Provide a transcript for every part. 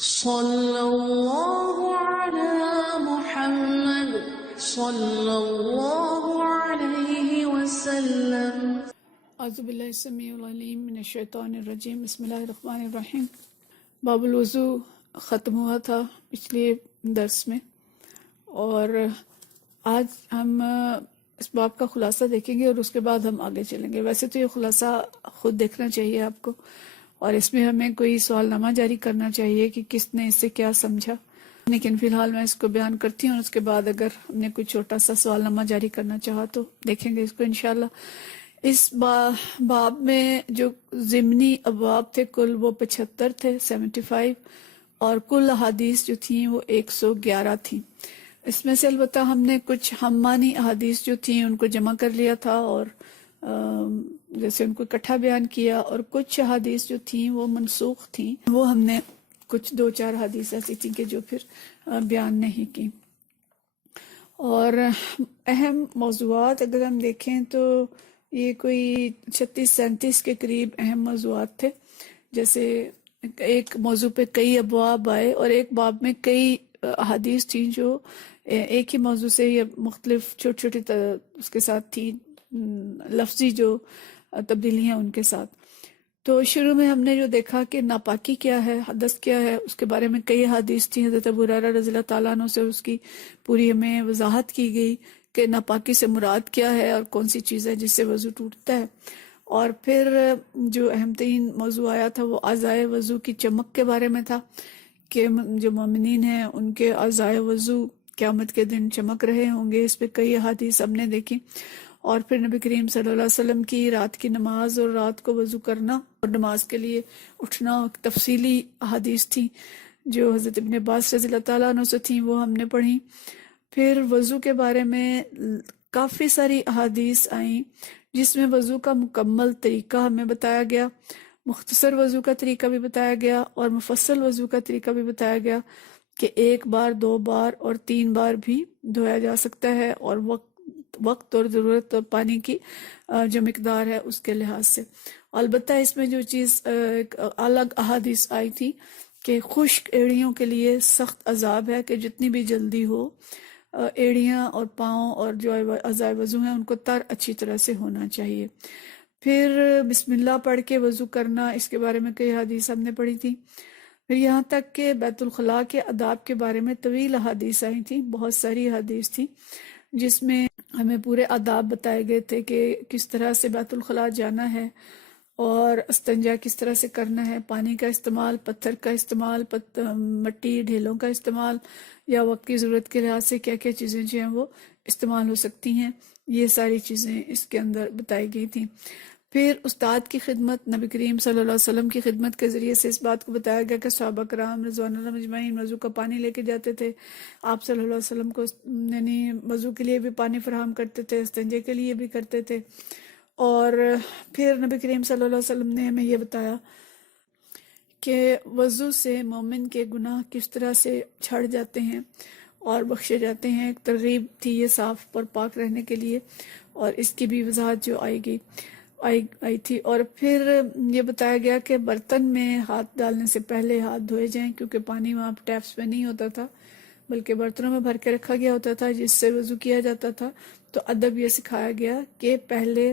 صلی اللہ علی محمد صلی اللہ علیہ وسلم۔ اعوذ باللہ السمیع العلیم من الشیطان الرجیم، بسم اللہ الرحمن الرحیم۔ باب الوضو ختم ہوا تھا پچھلے درس میں، اور آج ہم اس باب کا خلاصہ دیکھیں گے اور اس کے بعد ہم آگے چلیں گے۔ ویسے تو یہ خلاصہ خود دیکھنا چاہیے آپ کو، اور اس میں ہمیں کوئی سوال نامہ جاری کرنا چاہیے کہ کس نے اس سے کیا سمجھا، لیکن فی الحال میں اس کو بیان کرتی ہوں، اس کے بعد اگر ہم نے کوئی چھوٹا سا سوال نامہ جاری کرنا چاہا تو دیکھیں گے اس کو انشاءاللہ۔ اس باب میں جو ضمنی ابواب تھے کل وہ 75 تھے، 75، اور کل احادیث جو تھیں وہ 111 تھیں۔ اس میں سے البتہ ہم نے کچھ ہم معنی احادیث جو تھیں ان کو جمع کر لیا تھا، اور جیسے ان کو اکٹھا بیان کیا، اور کچھ احادیث جو تھیں وہ منسوخ تھیں، وہ ہم نے کچھ 2-4 حدیث ایسی تھیں کہ جو پھر بیان نہیں کی۔ اور اہم موضوعات اگر ہم دیکھیں تو یہ کوئی 36-37 کے قریب اہم موضوعات تھے، جیسے ایک موضوع پہ کئی ابواب آئے، اور ایک باب میں کئی احادیث تھیں جو ایک ہی موضوع سے یا مختلف چھوٹی چھوٹی اس کے ساتھ تھی لفظی جو تبدیلیاں ان کے ساتھ۔ تو شروع میں ہم نے جو دیکھا کہ ناپاکی کیا ہے، حدث کیا ہے، اس کے بارے میں کئی حدیث تھیں۔ حضرت ابو ہریرہ رضی اللہ تعالیٰ عنہ سے اس کی پوری ہمیں وضاحت کی گئی کہ ناپاکی سے مراد کیا ہے اور کون سی چیز ہے جس سے وضو ٹوٹتا ہے۔ اور پھر جو اہم ترین موضوع آیا تھا وہ اعضائے وضو کی چمک کے بارے میں تھا، کہ جو مومنین ہیں ان کے اعضائے وضو قیامت کے دن چمک رہے ہوں گے۔ اس پہ کئی احادیث ہم نے دیکھی۔ اور پھر نبی کریم صلی اللہ علیہ وسلم کی رات کی نماز اور رات کو وضو کرنا اور نماز کے لیے اٹھنا تفصیلی احادیث تھی جو حضرت ابن عباس رضی اللہ تعالیٰ عنہ سے تھیں، وہ ہم نے پڑھی۔ پھر وضو کے بارے میں کافی ساری احادیث آئیں جس میں وضو کا مکمل طریقہ ہمیں بتایا گیا، مختصر وضو کا طریقہ بھی بتایا گیا اور مفصل وضو کا طریقہ بھی بتایا گیا، کہ 1 بار 2 بار اور 3 بار بھی دھویا جا سکتا ہے، اور وقت اور ضرورت اور پانی کی جو مقدار ہے اس کے لحاظ سے۔ البتہ اس میں جو چیز الگ احادیث آئی تھی کہ خشک ایڑیوں کے لیے سخت عذاب ہے، کہ جتنی بھی جلدی ہو ایڑیاں اور پاؤں اور جو اعضائے وضو ہیں ان کو تر اچھی طرح سے ہونا چاہیے۔ پھر بسم اللہ پڑھ کے وضو کرنا، اس کے بارے میں کئی حدیث ہم نے پڑھی تھی۔ پھر یہاں تک کہ بیت الخلاء کے آداب کے بارے میں طویل احادیث آئی تھیں، بہت ساری حدیث تھی جس میں ہمیں پورے آداب بتائے گئے تھے کہ کس طرح سے بیت الخلاء جانا ہے، اور استنجا کس طرح سے کرنا ہے، پانی کا استعمال، پتھر کا استعمال، مٹی ڈھیلوں کا استعمال، یا وقت کی ضرورت کے لحاظ سے کیا کیا چیزیں جو ہیں وہ استعمال ہو سکتی ہیں، یہ ساری چیزیں اس کے اندر بتائی گئی تھیں۔ پھر استاد کی خدمت، نبی کریم صلی اللہ علیہ وسلم کی خدمت کے ذریعے سے اس بات کو بتایا گیا کہ صحابہ کرام رضوان اللہ مجمعین وضو کا پانی لے کے جاتے تھے، آپ صلی اللہ علیہ وسلم کو یعنی وضو کے لیے بھی پانی فراہم کرتے تھے، استنجے کے لیے بھی کرتے تھے۔ اور پھر نبی کریم صلی اللہ علیہ وسلم نے ہمیں یہ بتایا کہ وضو سے مومن کے گناہ کس طرح سے چھڑ جاتے ہیں اور بخشے جاتے ہیں۔ ایک ترغیب تھی یہ صاف اور پاک رہنے کے لیے، اور اس کی بھی وضاحت جو آئی تھی۔ اور پھر یہ بتایا گیا کہ برتن میں ہاتھ ڈالنے سے پہلے ہاتھ دھوئے جائیں، کیونکہ پانی وہاں ٹیپس میں نہیں ہوتا تھا بلکہ برتنوں میں بھر کے رکھا گیا ہوتا تھا جس سے وضو کیا جاتا تھا۔ تو ادب یہ سکھایا گیا کہ پہلے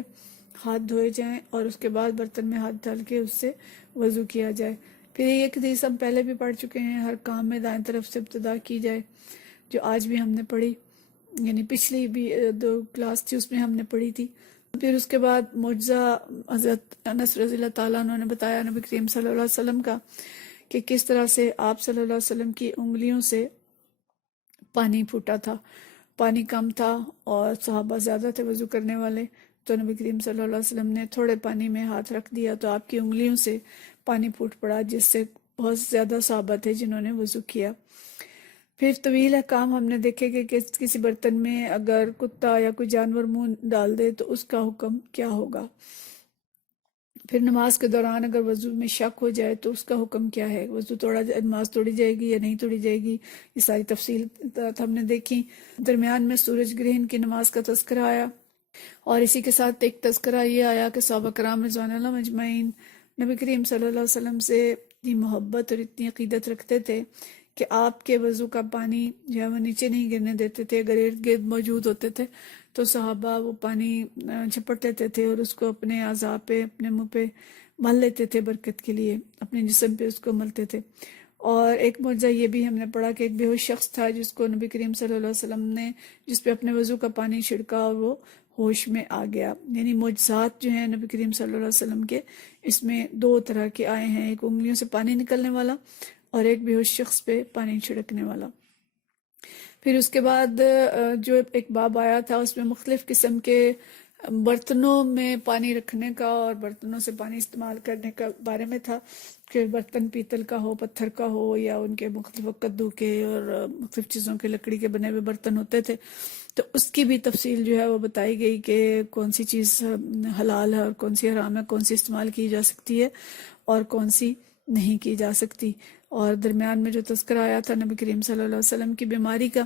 ہاتھ دھوئے جائیں اور اس کے بعد برتن میں ہاتھ ڈال کے اس سے وضو کیا جائے۔ پھر یہ حدیث ہم پہلے بھی پڑھ چکے ہیں، ہر کام میں دائیں طرف سے ابتدا کی جائے، جو آج بھی ہم نے پڑھی، یعنی پچھلی بھی 2 کلاس تھی اس میں ہم نے پڑھی تھی۔ پھر اس کے بعد معجزہ حضرت انس رضی اللہ تعالیٰ عنہ نے بتایا نبی کریم صلی اللہ علیہ وسلم کا، کہ کس طرح سے آپ صلی اللہ علیہ وسلم کی انگلیوں سے پانی پھوٹا تھا، پانی کم تھا اور صحابہ زیادہ تھے وضو کرنے والے، تو نبی کریم صلی اللہ علیہ وسلم نے تھوڑے پانی میں ہاتھ رکھ دیا تو آپ کی انگلیوں سے پانی پھوٹ پڑا، جس سے بہت زیادہ صحابہ تھے جنہوں نے وضو کیا۔ پھر طویل احکام ہم نے دیکھے کہ کسی برتن میں اگر کتا یا کوئی جانور منہ ڈال دے تو اس کا حکم کیا ہوگا۔ پھر نماز کے دوران اگر وضو میں شک ہو جائے تو اس کا حکم کیا ہے، نماز توڑی جائے گی یا نہیں توڑی جائے گی، یہ ساری تفصیلات ہم نے دیکھی۔ درمیان میں سورج گرہن کی نماز کا تذکرہ آیا، اور اسی کے ساتھ ایک تذکرہ یہ آیا کہ صحابہ کرام رضوان اللہ مجمعین نبی کریم صلی اللہ علیہ وسلم سے اتنی محبت اور اتنی عقیدت رکھتے تھے کہ آپ کے وضو کا پانی جو ہے وہ نیچے نہیں گرنے دیتے تھے. اگر ارد گرد موجود ہوتے تھے تو صحابہ وہ پانی جھپٹ لیتے تھے اور اس کو اپنے اعضاء پہ، اپنے منہ پہ مل لیتے تھے، برکت کے لیے اپنے جسم پہ اس کو ملتے تھے. اور ایک معجزہ یہ بھی ہم نے پڑھا کہ ایک بے ہوش شخص تھا جس کو نبی کریم صلی اللہ علیہ وسلم نے جس پہ اپنے وضو کا پانی چھڑکا اور وہ ہوش میں آ گیا. یعنی معجزات جو ہیں نبی کریم صلی اللہ علیہ وسلم کے، اس میں دو طرح کے آئے ہیں، ایک انگلیوں سے پانی نکلنے والا اور ایک بے ہوش شخص پہ پانی چھڑکنے والا. پھر اس کے بعد جو ایک باب آیا تھا اس میں مختلف قسم کے برتنوں میں پانی رکھنے کا اور برتنوں سے پانی استعمال کرنے کا بارے میں تھا کہ برتن پیتل کا ہو، پتھر کا ہو، یا ان کے مختلف کدو کے اور مختلف چیزوں کے لکڑی کے بنے ہوئے برتن ہوتے تھے. تو اس کی بھی تفصیل جو ہے وہ بتائی گئی کہ کون سی چیز حلال ہے اور کون سی حرام ہے، کون سی استعمال کی جا سکتی ہے اور کون سی نہیں کی جا سکتی. اور درمیان میں جو تذکرہ آیا تھا نبی کریم صلی اللہ علیہ وسلم کی بیماری کا،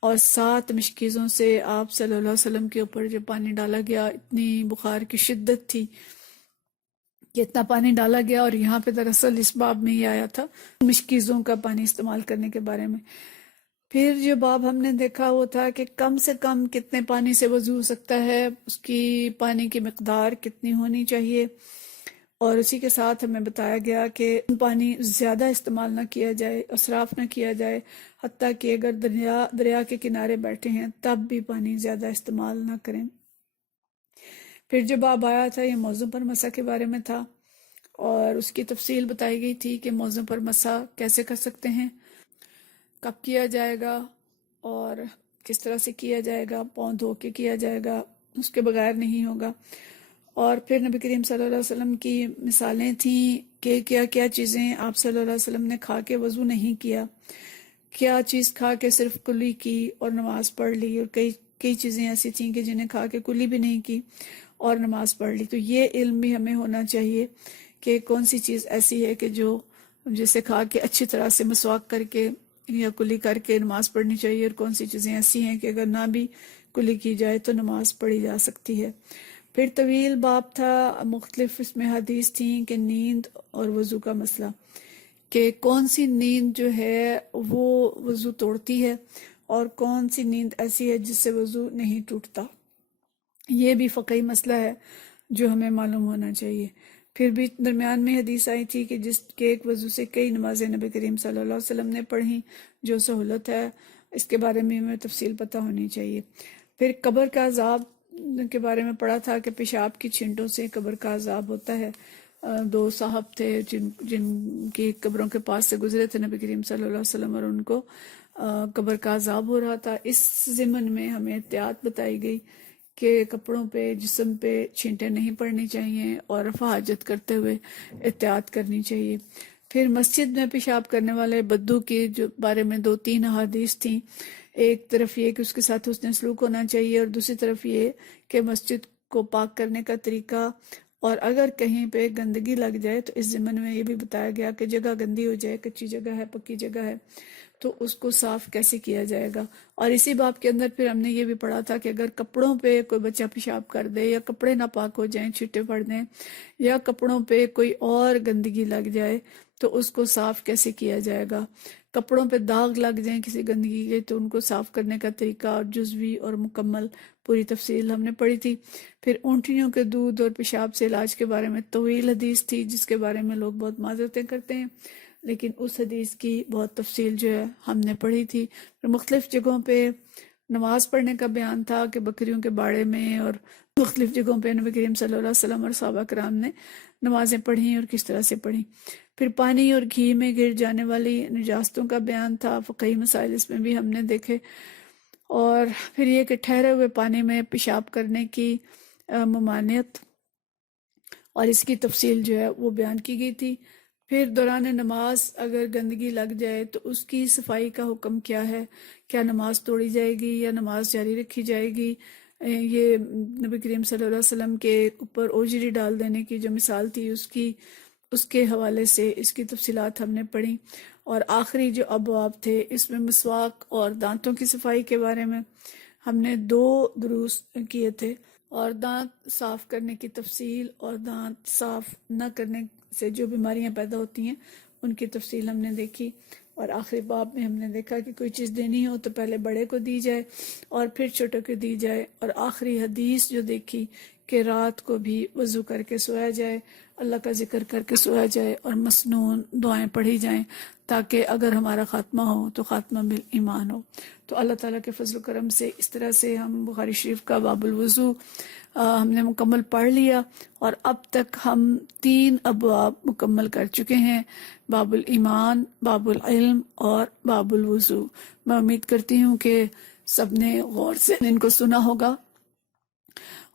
اور 7 مشکیزوں سے آپ صلی اللہ علیہ وسلم کے اوپر جو پانی ڈالا گیا، اتنی بخار کی شدت تھی کہ اتنا پانی ڈالا گیا. اور یہاں پہ دراصل اس باب میں یہ آیا تھا مشکیزوں کا پانی استعمال کرنے کے بارے میں. پھر جو باب ہم نے دیکھا وہ تھا کہ کم سے کم کتنے پانی سے وضو ہو سکتا ہے، اس کی پانی کی مقدار کتنی ہونی چاہیے، اور اسی کے ساتھ ہمیں بتایا گیا کہ پانی زیادہ استعمال نہ کیا جائے، اسراف نہ کیا جائے، حتیٰ کہ اگر دریا کے کنارے بیٹھے ہیں تب بھی پانی زیادہ استعمال نہ کریں. پھر جو باب آیا تھا یہ موضوع پر مسح کے بارے میں تھا، اور اس کی تفصیل بتائی گئی تھی کہ موضوع پر مسح کیسے کر سکتے ہیں، کب کیا جائے گا اور کس طرح سے کیا جائے گا. پاؤں دھو کے کیا جائے گا، اس کے بغیر نہیں ہوگا. اور پھر نبی کریم صلی اللہ علیہ وسلم کی مثالیں تھیں کہ کیا کیا چیزیں آپ صلی اللہ علیہ وسلم نے کھا کے وضو نہیں کیا، کیا چیز کھا کے صرف کلی کی اور نماز پڑھ لی، اور کئی چیزیں ایسی تھیں کہ جنہیں کھا کے کلی بھی نہیں کی اور نماز پڑھ لی. تو یہ علم بھی ہمیں ہونا چاہیے کہ کون سی چیز ایسی ہے کہ جو جسے کھا کے اچھی طرح سے مسواک کر کے یا کلی کر کے نماز پڑھنی چاہیے، اور کون سی چیزیں ایسی ہیں کہ اگر نہ بھی کلی کی جائے تو نماز پڑھی جا سکتی ہے. پھر طویل باب تھا، مختلف اس میں حدیث تھیں کہ نیند اور وضو کا مسئلہ، کہ کون سی نیند جو ہے وہ وضو توڑتی ہے اور کون سی نیند ایسی ہے جس سے وضو نہیں ٹوٹتا. یہ بھی فقہی مسئلہ ہے جو ہمیں معلوم ہونا چاہیے. پھر بھی درمیان میں حدیث آئی تھی کہ جس کے ایک وضو سے کئی نمازیں نبی کریم صلی اللہ علیہ وسلم نے پڑھیں، جو سہولت ہے اس کے بارے میں ہمیں تفصیل پتہ ہونی چاہیے. پھر قبر کا عذاب کے بارے میں پڑھا تھا کہ پیشاب کی چھینٹوں سے قبر کا عذاب ہوتا ہے. 2 صاحب تھے جن کی قبروں کے پاس سے گزرے تھے نبی کریم صلی اللہ علیہ وسلم، اور ان کو قبر کا عذاب ہو رہا تھا. اس ضمن میں ہمیں احتیاط بتائی گئی کہ کپڑوں پہ، جسم پہ چھینٹیں نہیں پڑنی چاہیے اور رفع حاجت کرتے ہوئے احتیاط کرنی چاہیے. پھر مسجد میں پیشاب کرنے والے بدو کے جو بارے میں 2-3 احادیث تھیں. ایک طرف یہ کہ اس کے ساتھ حسن سلوک ہونا چاہیے، اور دوسری طرف یہ کہ مسجد کو پاک کرنے کا طریقہ، اور اگر کہیں پہ گندگی لگ جائے تو اس ضمن میں یہ بھی بتایا گیا کہ جگہ گندی ہو جائے، کچی جگہ ہے، پکی جگہ ہے، تو اس کو صاف کیسے کیا جائے گا. اور اسی باب کے اندر پھر ہم نے یہ بھی پڑھا تھا کہ اگر کپڑوں پہ کوئی بچہ پیشاب کر دے، یا کپڑے ناپاک ہو جائیں، چھٹے پڑ دیں، یا کپڑوں پہ کوئی اور گندگی لگ جائے تو اس کو صاف کیسے کیا جائے گا. کپڑوں پہ داغ لگ جائیں کسی گندگی کے تو ان کو صاف کرنے کا طریقہ اور جزوی اور مکمل پوری تفصیل ہم نے پڑھی تھی. پھر اونٹنیوں کے دودھ اور پیشاب سے علاج کے بارے میں طویل حدیث تھی جس کے بارے میں لوگ بہت معذرتیں کرتے ہیں، لیکن اس حدیث کی بہت تفصیل جو ہے ہم نے پڑھی تھی. پھر مختلف جگہوں پہ نماز پڑھنے کا بیان تھا کہ بکریوں کے باڑے میں اور مختلف جگہوں پہ نبی کریم صلی اللہ علیہ وسلم اور صحابہ کرام نے نمازیں پڑھیں اور کس طرح سے پڑھیں. پھر پانی اور گھی میں گر جانے والی نجاستوں کا بیان تھا، فقہی مسائل اس میں بھی ہم نے دیکھے. اور پھر یہ کہ ٹھہرے ہوئے پانی میں پیشاب کرنے کی ممانعت اور اس کی تفصیل جو ہے وہ بیان کی گئی تھی. پھر دوران نماز اگر گندگی لگ جائے تو اس کی صفائی کا حکم کیا ہے، کیا نماز توڑی جائے گی یا نماز جاری رکھی جائے گی. یہ نبی کریم صلی اللہ علیہ وسلم کے اوپر اوجری ڈال دینے کی جو مثال تھی اس کے حوالے سے اس کی تفصیلات ہم نے پڑھی. اور آخری جو ابواب تھے اس میں مسواک اور دانتوں کی صفائی کے بارے میں ہم نے 2 دروس کیے تھے، اور دانت صاف کرنے کی تفصیل اور دانت صاف نہ کرنے سے جو بیماریاں پیدا ہوتی ہیں ان کی تفصیل ہم نے دیکھی، اور آخری باب میں ہم نے دیکھا کہ کوئی چیز دینی ہو تو پہلے بڑے کو دی جائے اور پھر چھوٹے کو دی جائے، اور آخری حدیث جو دیکھی کہ رات کو بھی وضو کر کے سویا جائے، اللہ کا ذکر کر کے سویا جائے اور مسنون دعائیں پڑھی جائیں، تاکہ اگر ہمارا خاتمہ ہو تو خاتمہ بالایمان ہو۔ تو اللہ تعالیٰ کے فضل و کرم سے اس طرح سے ہم بخاری شریف کا باب الوضو ہم نے مکمل پڑھ لیا، اور اب تک ہم 3 ابواب مکمل کر چکے ہیں، باب الایمان، باب العلم اور باب الوضو۔ میں امید کرتی ہوں کہ سب نے غور سے ان کو سنا ہوگا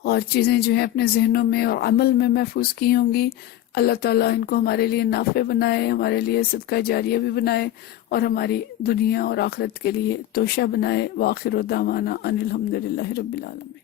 اور چیزیں جو ہیں اپنے ذہنوں میں اور عمل میں محفوظ کی ہوں گی۔ اللہ تعالیٰ ان کو ہمارے لیے نافع بنائے، ہمارے لیے صدقہ جاریہ بھی بنائے، اور ہماری دنیا اور آخرت کے لیے توشہ بنائے۔ وآخر دعوانا ان الحمدللہ رب العالمین۔